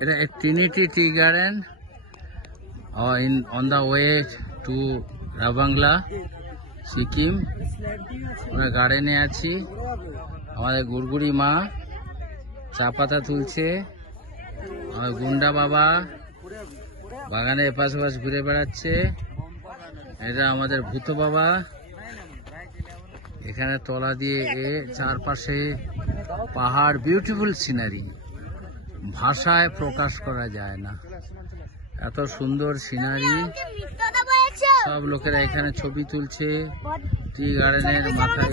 এটা Trinity tea garden on the way to Ravangla Sikkim. আমরা গার্ডেনে আছি, আমাদের গুড়গুড়ি মা চা পাতা তুলছে, আমার গুন্ডা বাবা বাগানে এপাশ ওপাশ ঘুরে বেড়াচ্ছে, এটা আমাদের ভূত বাবা। এখানে তলা দিয়ে চারপাশে পাহাড়, বিউটিফুল সিনারি, ভাষায় প্রকাশ করা যায় না, এত সুন্দর সিনারি। সব লোকেরা এখানে ছবি তুলছে টি গার্ডেনের মাথায়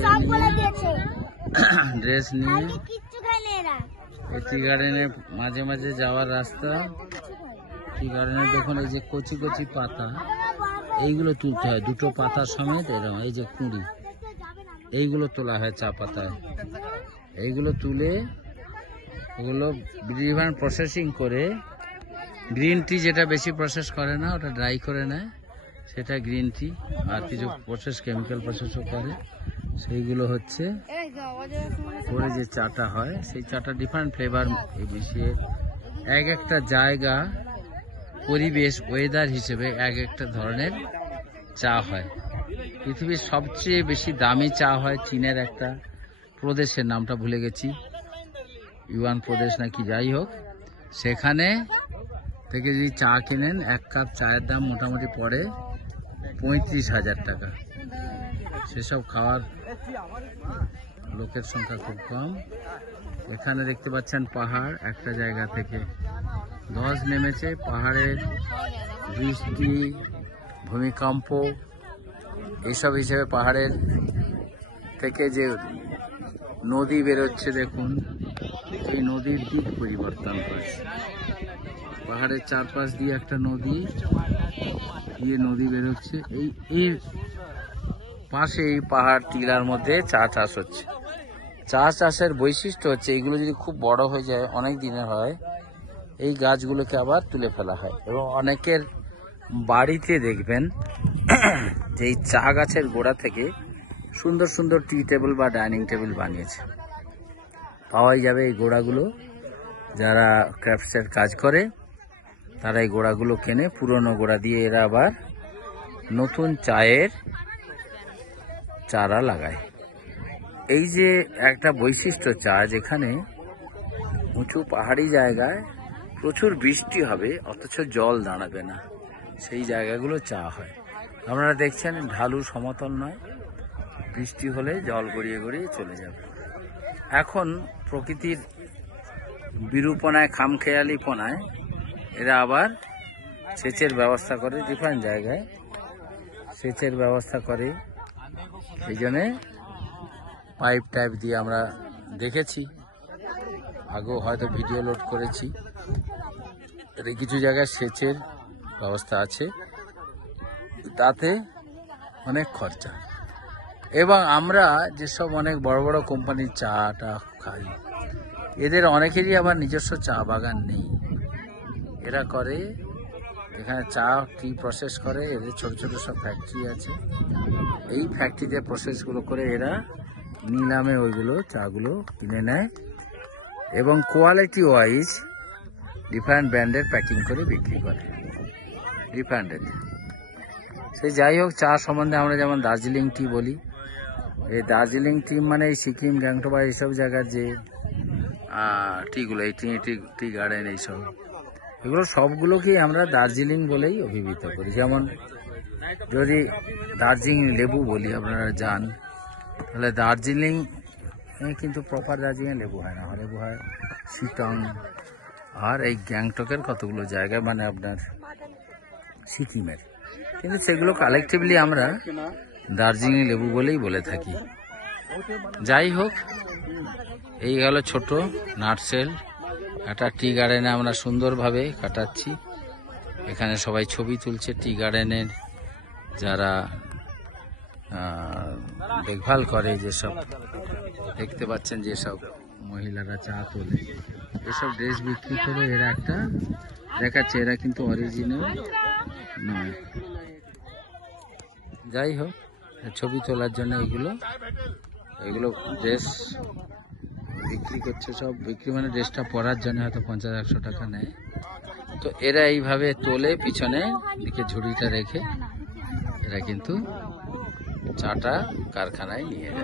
ড্রেস নিয়ে। এই টি গার্ডেনের মাঝে মাঝে যাওয়ার রাস্তা। টি গার্ডেনের দেখুন এই যে কচি কচি পাতা, এইগুলো তুলতে হয় দুটো পাতা সমেত, এরকম এই যে কুঁড়ি, এইগুলো তোলা হয় চা পাতায়। এইগুলো তুলে ওগুলো ডিফারেন্ট প্রসেসিং করে, গ্রিন টি যেটা বেশি প্রসেস করে না ওটা ড্রাই করে নেয়, সেটা গ্রিন টি। আর কিছু প্রসেস কেমিক্যাল প্রসেসও করে, সেইগুলো হচ্ছে করে যে চাটা হয়, সেই চাটা ডিফারেন্ট ফ্লেভার মিশিয়ে এক একটা জায়গা, পরিবেশ, ওয়েদার হিসেবে এক একটা ধরনের চা হয়। পৃথিবীর সবচেয়ে বেশি দামি চা হয় চীনের একটা প্রদেশের নামটা ভুলে গেছি, ইউয়ান প্রদেশ নাকি, যাই হোক, সেখানে থেকে যদি চা কিনেন এক কাপ চায়ের দাম মোটামুটি পড়ে 35,000 টাকা। সেসব খাওয়ার লোকের সংখ্যা খুব কম। এখানে দেখতে পাচ্ছেন পাহাড়, একটা জায়গা থেকে ধস নেমেছে, পাহাড়ের বৃষ্টি, ভূমিকম্প এইসব হিসেবে পাহাড়ের থেকে যে নদী বেরোচ্ছে, দেখুন এই নদীর দিক পরিবর্তন করেছে। পাহাড়ের চারপাশ দিয়ে একটা নদী বেরোচ্ছে, এই পাশে এই পাহাড় টিলার মধ্যে চা চাষ হচ্ছে। চা চাষের বৈশিষ্ট্য হচ্ছে এইগুলো যদি খুব বড় হয়ে যায়, অনেক দিনের হয়, এই গাছগুলোকে আবার তুলে ফেলা হয়। এবং অনেকের বাড়িতে দেখবেন যে এই চা গাছের গোড়া থেকে সুন্দর সুন্দর টি টেবিল বা ডাইনিং টেবিল বানিয়েছে, পাওয়াই যাবে এই গোড়াগুলো। যারা ক্রাফটসের কাজ করে তারা এই গোড়াগুলো কেনে, পুরনো গোড়া দিয়ে এরা আবার নতুন চায়ের চারা লাগায়। এই যে একটা বৈশিষ্ট্য চা, যেখানে উঁচু পাহাড়ি জায়গায় প্রচুর বৃষ্টি হবে অথচ জল দাঁড়াবে না, সেই জায়গাগুলো চা হয়। আপনারা দেখছেন ঢালু সমতল নয়, বৃষ্টি হলে জল গড়িয়ে গড়িয়ে চলে যাবে। এখন প্রকৃতির বিরূপনায়, খামখেয়ালিপনায় এরা আবার সেচের ব্যবস্থা করে, ডিফারেন্ট জায়গায় সেচের ব্যবস্থা করে। এই জন্যে পাইপ টাইপ দিয়ে আমরা দেখেছি, আগেও হয়তো ভিডিও লোড করেছি, কিছু জায়গায় সেচের ব্যবস্থা আছে, তাতে অনেক খরচা। এবং আমরা যেসব অনেক বড় বড় কোম্পানির চাটা খাই, এদের অনেকেরই আবার নিজস্ব চা বাগান নেই। এরা করে এখানে চা টি প্রসেস করে, এদের ছোট ছোট সব ফ্যাক্টরি আছে, এই ফ্যাক্টরিতে প্রসেসগুলো করে এরা নিলামে ওইগুলো চাগুলো কিনে নেয় এবং কোয়ালিটি ওয়াইজ ডিফারেন্ট ব্র্যান্ডের প্যাকিং করে বিক্রি করে, ডিফারেন্টের। সে যাই হোক, চা সম্বন্ধে আমরা যেমন দার্জিলিং টি বলি, এই দার্জিলিং টি মানে এই সিকিম, গ্যাংটক বা এইসব জায়গার যে টিগুলো, এই টি গার্ডেন, এইসব এগুলো সবগুলোকেই আমরা দার্জিলিং বলেই অভিহিত করি। যেমন যদি দার্জিলিং লেবু বলি, আপনারা যান তাহলে দার্জিলিং কিন্তু প্রপার দার্জিলিং লেবু হয় না, লেবু হয় শিটং আর এই গ্যাংটকের কতগুলো জায়গায়, মানে আপনার সিকিমের, কিন্তু সেগুলো কালেকটিভলি আমরা দার্জিলিং লেবু বলেই বলে থাকি। যাই হোক, এই গেল ছোট নাটসেল একটা টি গার্ডেনে আমরা সুন্দরভাবে কাটাচ্ছি। এখানে সবাই ছবি তুলছে, টি গার্ডেনের যারা দেখভাল করে, যেসব দেখতে পাচ্ছেন যেসব মহিলারা চা তোলে, এসব ড্রেস বিক্রি করে এরা একটা দেখাচ্ছে, এরা কিন্তু অরিজিনাল নয়। যাই হোক, ছবি তোলার জন্য এগুলো ড্রেস বিক্রি করছে, সব বিক্রি মানে ড্রেসটা পরার জন্য হয়তো 50-100 টাকা নেয়। তো এরা এইভাবে তোলে, পিছনে দিকে ঝুড়িটা রেখে এরা কিন্তু চাটা কারখানায় নিয়ে যায়।